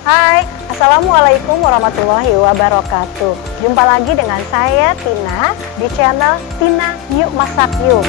Hai, Assalamualaikum warahmatullahi wabarakatuh. Jumpa lagi dengan saya Tina di channel Tina Yuk Masak Yuk.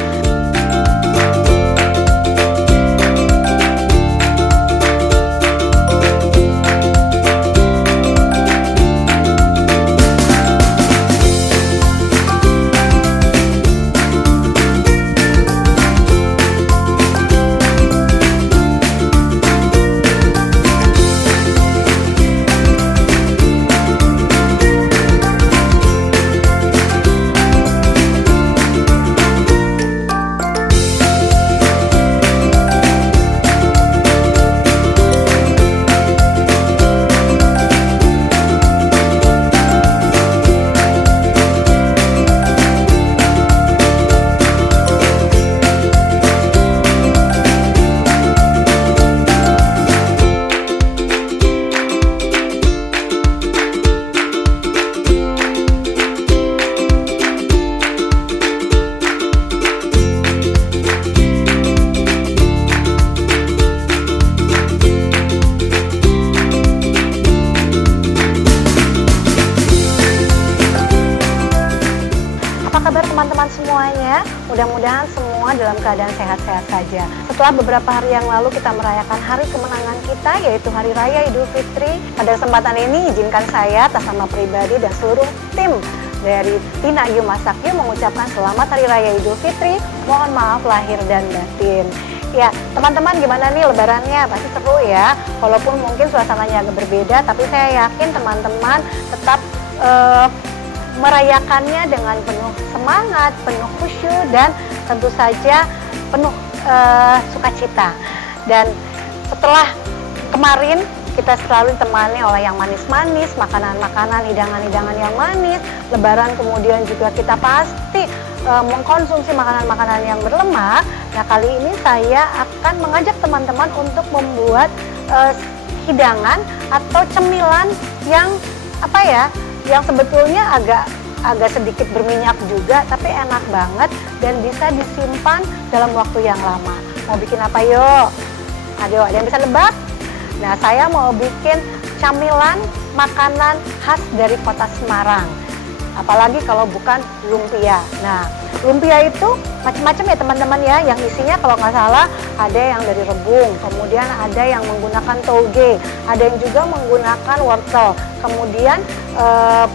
Apa kabar teman-teman semuanya? Mudah-mudahan semua dalam keadaan sehat-sehat saja. Setelah beberapa hari yang lalu kita merayakan hari kemenangan kita, yaitu Hari Raya Idul Fitri. Pada kesempatan ini izinkan saya atas nama pribadi dan seluruh tim dari Tina Yuk Masak Yuk mengucapkan selamat Hari Raya Idul Fitri. Mohon maaf lahir dan batin. Ya, teman-teman gimana nih lebarannya? Pasti seru ya. Walaupun mungkin suasananya agak berbeda, tapi saya yakin teman-teman tetap merayakannya dengan penuh semangat, penuh khusyuk, dan tentu saja penuh sukacita. Dan setelah kemarin kita selalu ditemani oleh yang manis-manis, makanan-makanan, hidangan-hidangan yang manis. Lebaran kemudian juga kita pasti mengkonsumsi makanan-makanan yang berlemak. Nah, kali ini saya akan mengajak teman-teman untuk membuat hidangan atau cemilan yang yang sebetulnya agak sedikit berminyak juga, tapi enak banget dan bisa disimpan dalam waktu yang lama. Mau bikin apa yuk? Aduh, ada yang bisa nebak? Nah, saya mau bikin camilan makanan khas dari kota Semarang. Apalagi kalau bukan lumpia. Nah, lumpia itu macam-macam ya teman-teman ya. Yang isinya kalau nggak salah ada yang dari rebung, kemudian ada yang menggunakan toge, ada yang juga menggunakan wortel. Kemudian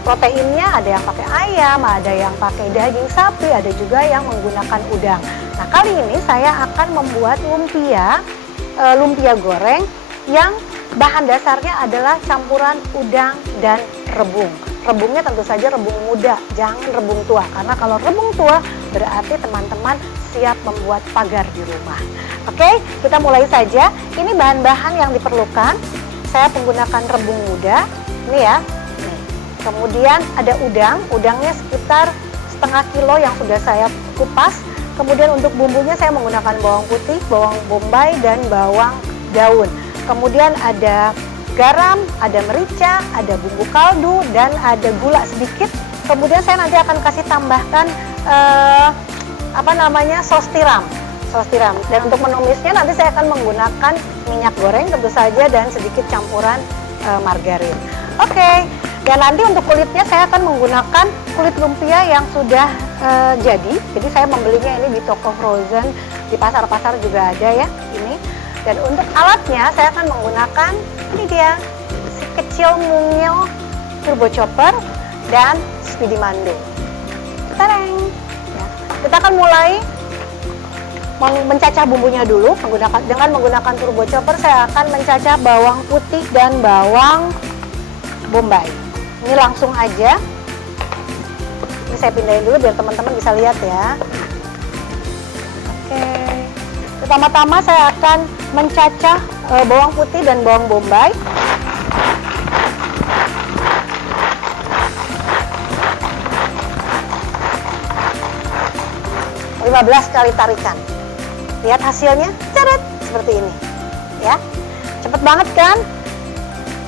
proteinnya ada yang pakai ayam, ada yang pakai daging sapi, ada juga yang menggunakan udang. Nah, kali ini saya akan membuat lumpia goreng yang bahan dasarnya adalah campuran udang dan rebung. Rebungnya tentu saja rebung muda, jangan rebung tua. Karena kalau rebung tua berarti teman-teman siap membuat pagar di rumah. Oke, kita mulai saja. Ini bahan-bahan yang diperlukan. Saya menggunakan rebung muda, ini ya. Nih. Kemudian ada udang, udangnya sekitar setengah kilo yang sudah saya kupas. Kemudian untuk bumbunya saya menggunakan bawang putih, bawang bombay, dan bawang daun. Kemudian ada garam, ada merica, ada bumbu kaldu, dan ada gula sedikit. Kemudian saya nanti akan kasih tambahkan saus tiram. Dan untuk menumisnya nanti saya akan menggunakan minyak goreng tentu saja dan sedikit campuran margarin. Oke. Dan nanti untuk kulitnya saya akan menggunakan kulit lumpia yang sudah jadi. Jadi saya membelinya ini di toko frozen, di pasar-pasar juga ada ya ini. Dan untuk alatnya saya akan menggunakan ini dia, si kecil mungil turbo chopper dan speedy mando. Tareng. Ya. Kita akan mulai mencacah bumbunya dulu dengan menggunakan turbo chopper. Saya akan mencacah bawang putih dan bawang bombay. Ini langsung aja. Ini saya pindahin dulu biar teman-teman bisa lihat ya. Oke. Pertama-tama saya akan mencacah bawang putih dan bawang bombay. Lima 15 kali tarikan. Lihat hasilnya, ceret seperti ini. Ya, cepet banget kan?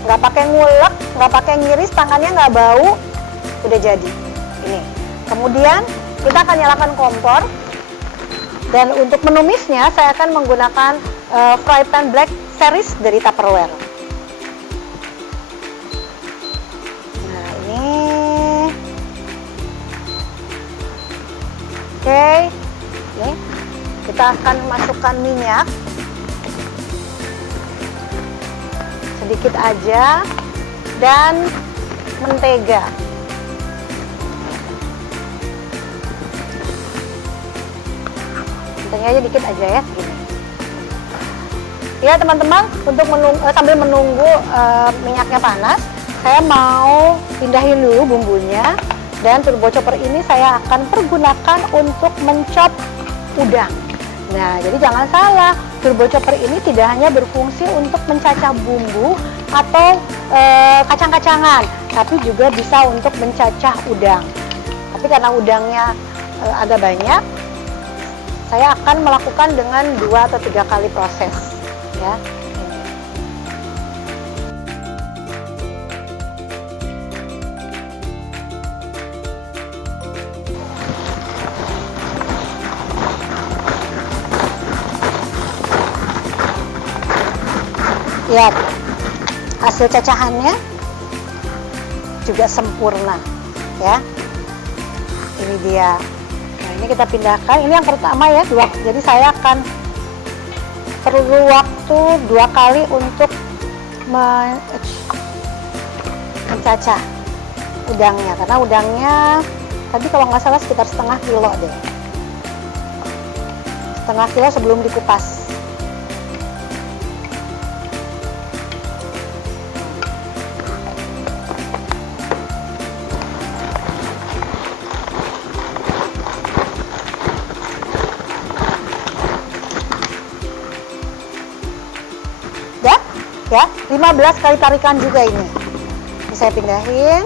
Nggak pakai ngulek, nggak pakai ngiris, tangannya nggak bau, udah jadi. Ini. Kemudian kita akan nyalakan kompor. Dan untuk menumisnya saya akan menggunakan fry pan black series dari Tupperware. kita akan masukkan minyak sedikit aja dan mentega. Menteganya dikit aja ya, segini. Ya teman-teman, untuk sambil menunggu minyaknya panas, saya mau pindahin dulu bumbunya. Dan turbo chopper ini saya akan pergunakan untuk mencop udang. Nah, jadi jangan salah, turbo chopper ini tidak hanya berfungsi untuk mencacah bumbu atau kacang-kacangan, tapi juga bisa untuk mencacah udang. Tapi karena udangnya agak banyak, saya akan melakukan dengan 2 atau 3 kali proses, ya. Lihat, hasil cacahannya juga sempurna, ya. Ini dia. Nah, ini kita pindahkan. Ini yang pertama ya, jadi saya akan perlu waktu 2 kali untuk mencacah udangnya, karena udangnya tadi kalau nggak salah sekitar setengah kilo deh. Setengah kilo sebelum dikupas. Ya, 15 kali tarikan juga ini. Ini saya pindahin.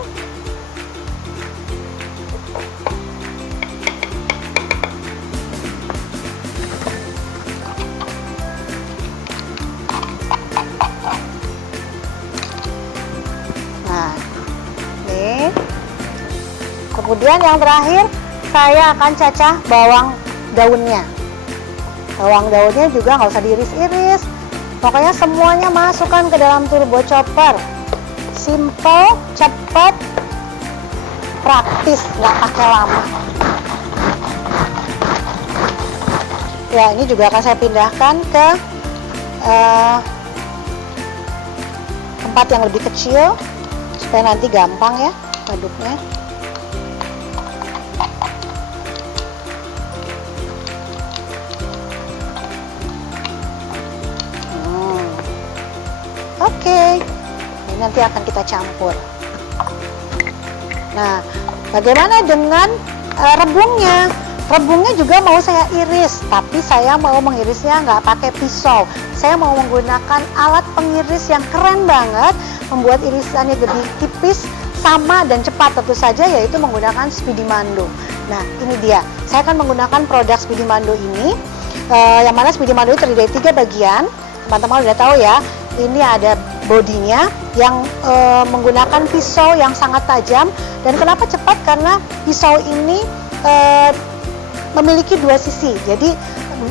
Nah, ini. Kemudian yang terakhir, saya akan cacah bawang daunnya. Bawang daunnya juga nggak usah diiris-iris. Pokoknya semuanya masukkan ke dalam turbo chopper. Simple, cepat, praktis, nggak pakai lama. Ya, ini juga akan saya pindahkan ke tempat yang lebih kecil supaya nanti gampang ya aduknya. Oke, ini nanti akan kita campur. Nah, bagaimana dengan rebungnya? Rebungnya juga mau saya iris, tapi saya mau mengirisnya nggak pakai pisau. Saya mau menggunakan alat pengiris yang keren banget, membuat irisannya lebih tipis, sama dan cepat tentu saja, yaitu menggunakan Speedy Mando. Nah, ini dia. Saya akan menggunakan produk Speedy Mando ini, yang mana Speedy Mando terdiri dari 3 bagian. Teman-teman udah tahu ya. Ini ada bodinya yang menggunakan pisau yang sangat tajam. Dan kenapa cepat? Karena pisau ini memiliki 2 sisi. Jadi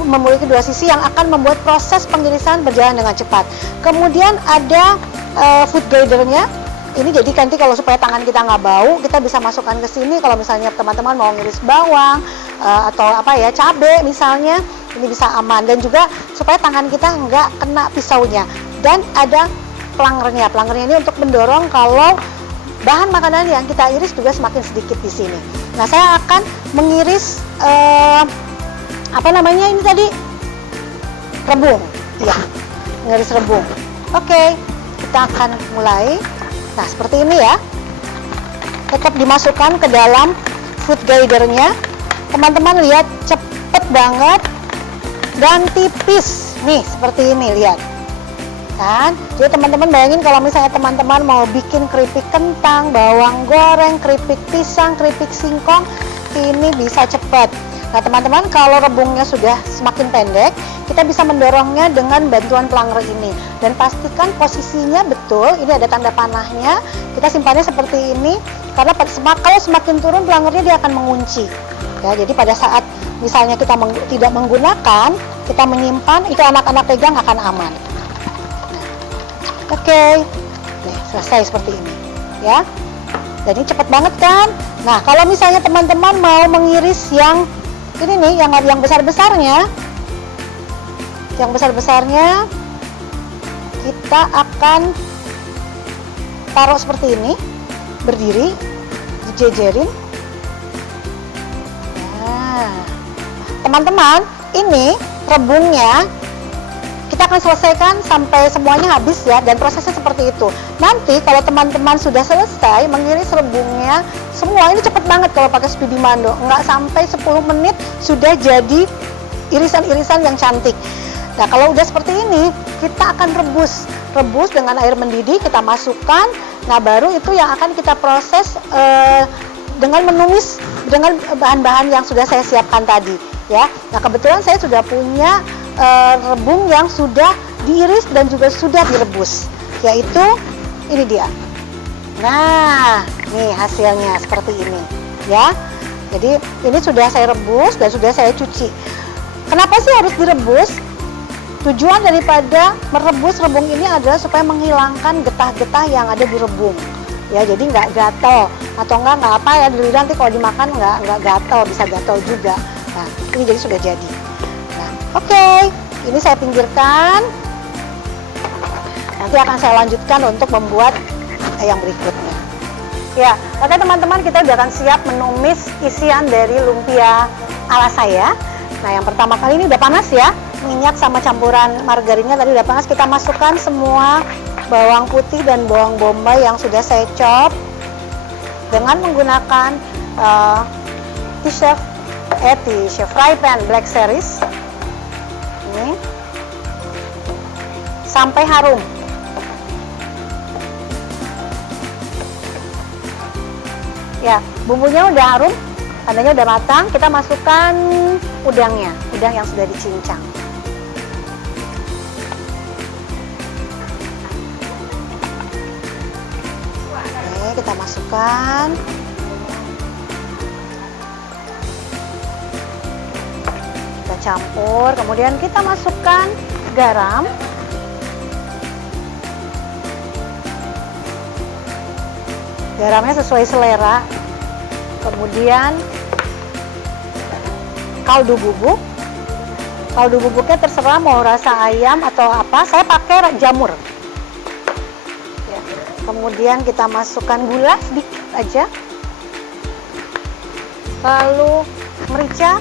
memiliki 2 sisi yang akan membuat proses pengirisan berjalan dengan cepat. Kemudian ada food glidernya. Ini jadi nanti kalau supaya tangan kita nggak bau, kita bisa masukkan ke sini. Kalau misalnya teman-teman mau ngiris bawang atau apa ya, cabai misalnya, ini bisa aman. Dan juga supaya tangan kita nggak kena pisaunya. Dan ada plangernya. Plangernya ini untuk mendorong kalau bahan makanan yang kita iris juga semakin sedikit di sini. Nah, saya akan mengiris apa namanya ini tadi? Rebung. Iya, mengiris rebung. Oke, kita akan mulai. Nah, seperti ini ya. Tetap dimasukkan ke dalam food glidernya. Teman-teman lihat, cepet banget dan tipis. Nih, seperti ini, lihat. Kan? Jadi teman-teman bayangin kalau misalnya teman-teman mau bikin keripik kentang, bawang goreng, keripik pisang, keripik singkong, ini bisa cepat. Nah teman-teman, kalau rebungnya sudah semakin pendek, kita bisa mendorongnya dengan bantuan planger ini. Dan pastikan posisinya betul, ini ada tanda panahnya, kita simpannya seperti ini, karena kalau semakin turun plangernya dia akan mengunci. Ya, jadi pada saat misalnya kita tidak menggunakan, kita menyimpan, itu anak-anak pegang akan aman. Oke, nih selesai seperti ini, ya. Jadi cepat banget kan? Nah, kalau misalnya teman-teman mau mengiris yang ini nih, yang besar-besarnya, yang besar-besarnya kita akan taruh seperti ini, berdiri, dijejerin. Nah, teman-teman, ini rebungnya kita akan selesaikan sampai semuanya habis ya, dan prosesnya seperti itu. Nanti kalau teman-teman sudah selesai mengiris rebungnya semua, ini cepet banget kalau pakai Speedy Mando, nggak sampai 10 menit sudah jadi irisan-irisan yang cantik. Nah, kalau udah seperti ini kita akan rebus dengan air mendidih, kita masukkan. Nah, baru itu yang akan kita proses dengan menumis dengan bahan-bahan yang sudah saya siapkan tadi ya. Nah, kebetulan saya sudah punya rebung yang sudah diiris dan juga sudah direbus, yaitu ini dia. Nah, nih hasilnya seperti ini ya. Jadi ini sudah saya rebus dan sudah saya cuci. Kenapa sih harus direbus? Tujuan daripada merebus rebung ini adalah supaya menghilangkan getah-getah yang ada di rebung ya, jadi nggak gatal atau nggak apa ya di lidah, nanti kalau dimakan nggak gatal, bisa gatal juga. Nah, ini jadi sudah jadi. Oke, ini saya pinggirkan. Nanti akan saya lanjutkan untuk membuat yang berikutnya. Ya, oke teman-teman, kita sudah akan siap menumis isian dari lumpia ala saya. Nah, yang pertama kali ini udah panas ya. Minyak sama campuran margarinnya tadi udah panas. Kita masukkan semua bawang putih dan bawang bombay yang sudah saya chop dengan menggunakan T-Chef Fry Pan Black Series. Ini sampai harum. Ya, bumbunya udah harum, tandanya udah matang. Kita masukkan udangnya, udang yang sudah dicincang. Oke, kita masukkan. Kita campur, kemudian kita masukkan garam. Garamnya sesuai selera. Kemudian kaldu bubuk. Kaldu bubuknya terserah mau rasa ayam atau apa. Saya pakai jamur. Ya. Kemudian kita masukkan gula sedikit aja. Lalu merica.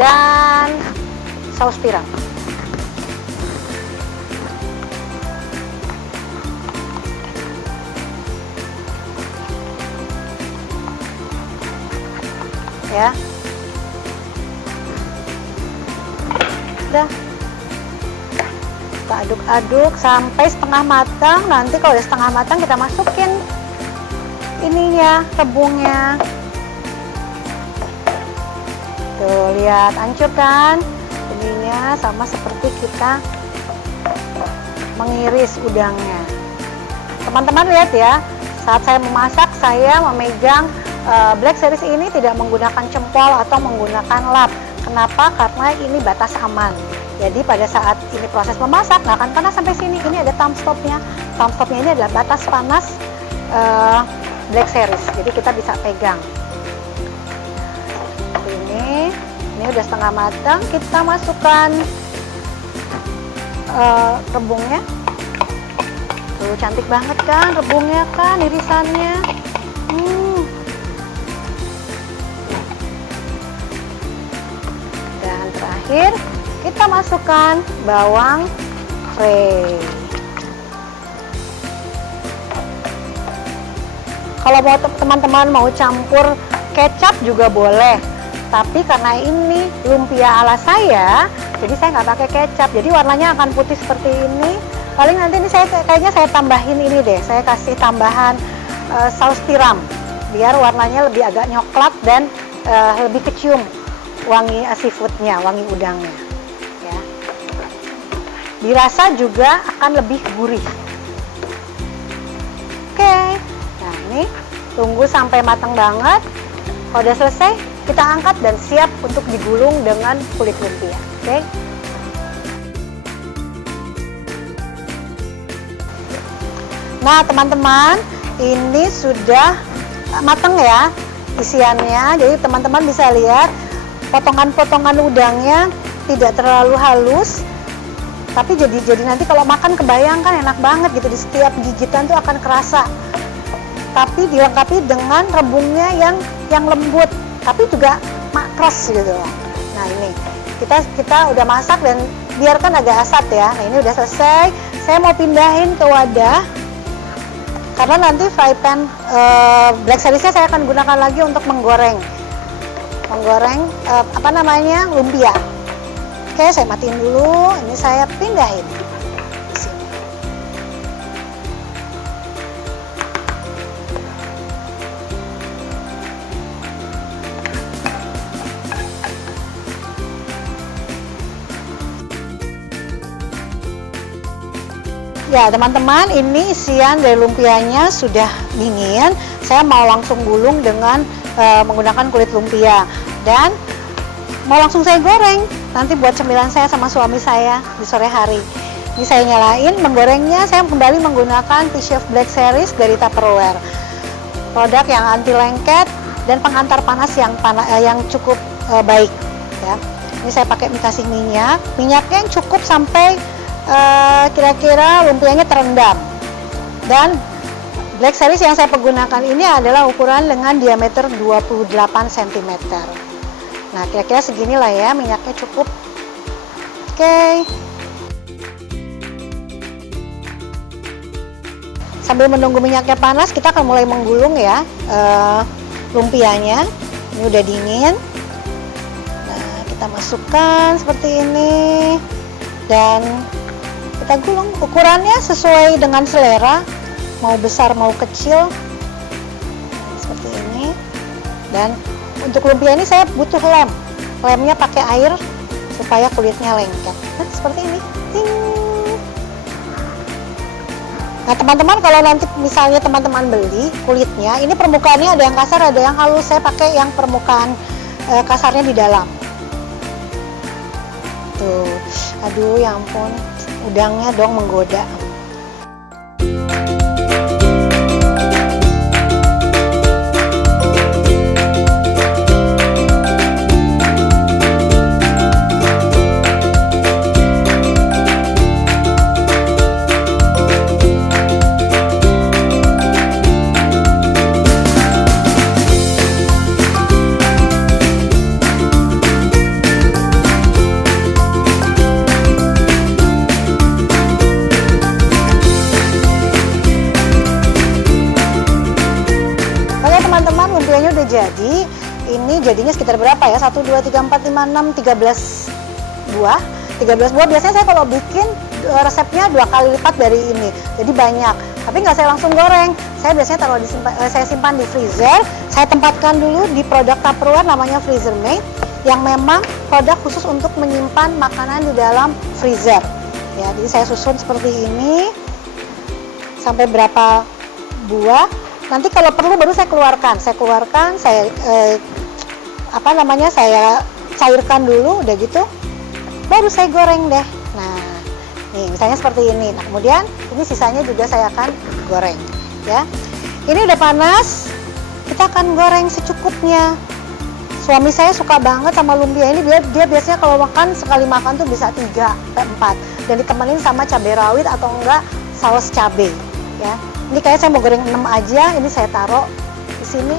Dan saus tiram. Ya, udah kita aduk-aduk sampai setengah matang. Nanti kalau udah setengah matang kita masukin ininya, rebungnya. Tuh, lihat, hancur kan ininya, sama seperti kita mengiris udangnya. Teman-teman lihat ya, saat saya memasak saya memegang Black Series ini tidak menggunakan cempol atau menggunakan lap. Kenapa? Karena ini batas aman. Jadi pada saat ini proses memasak nggak akan panas sampai sini. Ini ada thumb stopnya. Thumb stopnya ini adalah batas panas Black Series. Jadi kita bisa pegang. Ini udah setengah matang. Kita masukkan rebungnya. Tuh, cantik banget kan rebungnya kan, irisannya. Dan terakhir kita masukkan bawang free. Kalau mau teman-teman mau campur kecap juga boleh, tapi karena ini lumpia ala saya, jadi saya nggak pakai kecap. Jadi warnanya akan putih seperti ini. Paling nanti ini kayaknya saya tambahin ini deh, saya kasih tambahan saus tiram biar warnanya lebih agak nyoklat dan lebih kecium wangi seafoodnya, wangi udangnya ya. Dirasa juga akan lebih gurih. Oke, nah ini tunggu sampai matang banget. Kalau udah selesai kita angkat dan siap untuk digulung dengan kulit lumpia. Oke. Nah teman-teman, ini sudah matang ya isiannya. Jadi teman-teman bisa lihat potongan-potongan udangnya tidak terlalu halus, tapi jadi nanti kalau makan kebayang kan enak banget gitu, di setiap gigitan tuh akan kerasa. Tapi dilengkapi dengan rebungnya yang lembut, tapi juga makros gitu. Nah ini kita udah masak dan biarkan agak asat ya. Nah ini udah selesai. Saya mau pindahin ke wadah karena nanti fry pan black seriesnya saya akan gunakan lagi untuk menggoreng lumpia. Oke, saya matiin dulu. Ini saya pindahin. Ya teman-teman, ini isian dari lumpianya sudah dingin. Saya mau langsung gulung dengan menggunakan kulit lumpia dan mau langsung saya goreng nanti buat cemilan saya sama suami saya di sore hari. Ini saya nyalain, menggorengnya saya kembali menggunakan T-Chef Black Series dari Tupperware, produk yang anti lengket dan pengantar panas yang cukup baik ya. Ini saya pakai kasih minyaknya yang cukup sampai kira-kira lumpianya terendam. Dan Black Series yang saya pergunakan ini adalah ukuran dengan diameter 28 cm. Nah kira-kira seginilah ya, minyaknya cukup. Oke. Sambil menunggu minyaknya panas, kita akan mulai menggulung ya lumpianya. Ini udah dingin. Nah kita masukkan seperti ini dan kita gulung. Ukurannya sesuai dengan selera, mau besar mau kecil seperti ini. Dan untuk lumpia ini saya butuh lemnya pakai air supaya kulitnya lengket. Nah, seperti ini. Ting. Nah teman-teman, kalau nanti misalnya teman-teman beli kulitnya, ini permukaannya ada yang kasar ada yang halus. Saya pakai yang permukaan kasarnya di dalam tuh. Aduh ya ampun, udangnya dong menggoda. Teman-teman, lumpianya udah jadi. Ini jadinya sekitar berapa ya? 1, 2, 3, 4, 5, 6, 13 buah. 13 buah biasanya saya kalau bikin resepnya 2 kali lipat dari ini. Jadi banyak. Tapi nggak saya langsung goreng. Saya biasanya saya simpan di freezer. Saya tempatkan dulu di produk Tupperware namanya Freezer Mate, yang memang produk khusus untuk menyimpan makanan di dalam freezer. Ya, jadi saya susun seperti ini. Sampai berapa buah? Nanti kalau perlu baru saya keluarkan. Saya cairkan dulu, udah gitu baru saya goreng deh. Nah, nih misalnya seperti ini. Nah, kemudian ini sisanya juga saya akan goreng ya. Ini udah panas. Kita akan goreng secukupnya. Suami saya suka banget sama lumpia ini. Dia biasanya kalau makan, sekali makan tuh bisa 3-4 dan ditemenin sama cabai rawit atau enggak saus cabai ya. Ini kayak saya mau goreng 6 aja, ini saya taruh di sini,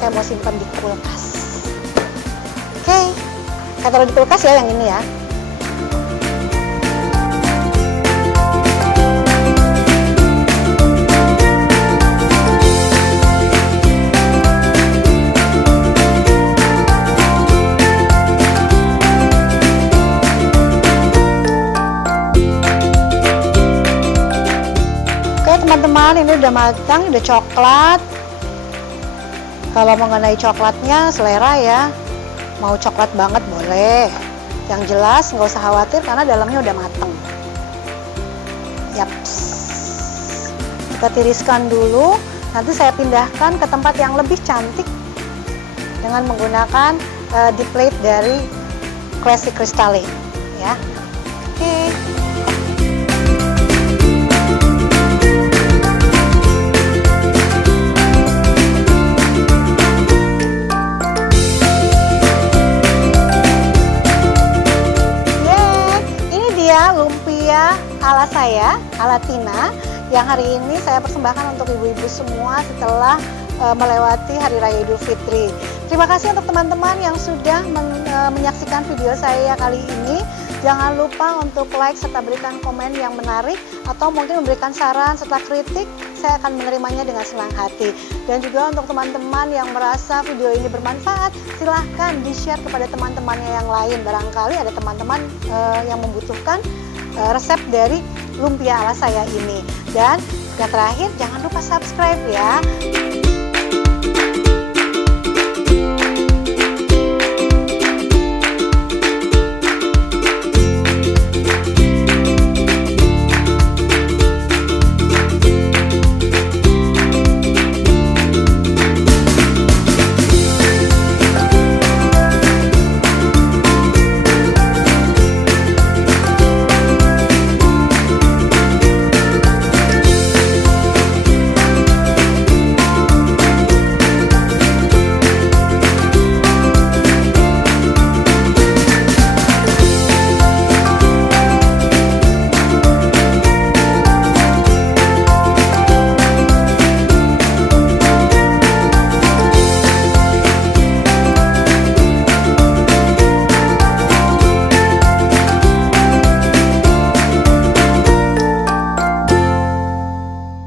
saya mau simpan di kulkas. Oke, saya taruh di kulkas ya yang ini ya. Teman-teman, ini udah matang, udah coklat. Kalau mengenai coklatnya selera ya, mau coklat banget boleh. Yang jelas nggak usah khawatir karena dalamnya udah matang. Yaps. Kita tiriskan dulu. Nanti saya pindahkan ke tempat yang lebih cantik dengan menggunakan di plate dari Classic Crystalline ya. Oke. lumpia ala saya, ala Tina, yang hari ini saya persembahkan untuk ibu-ibu semua setelah melewati Hari Raya Idul Fitri. Terima kasih untuk teman-teman yang sudah menyaksikan video saya kali ini. Jangan lupa untuk like serta berikan komen yang menarik atau mungkin memberikan saran serta kritik, saya akan menerimanya dengan senang hati. Dan juga untuk teman-teman yang merasa video ini bermanfaat, silahkan di-share kepada teman-temannya yang lain. Barangkali ada teman-teman yang membutuhkan resep dari lumpia ala saya ini. Dan yang terakhir, jangan lupa subscribe ya.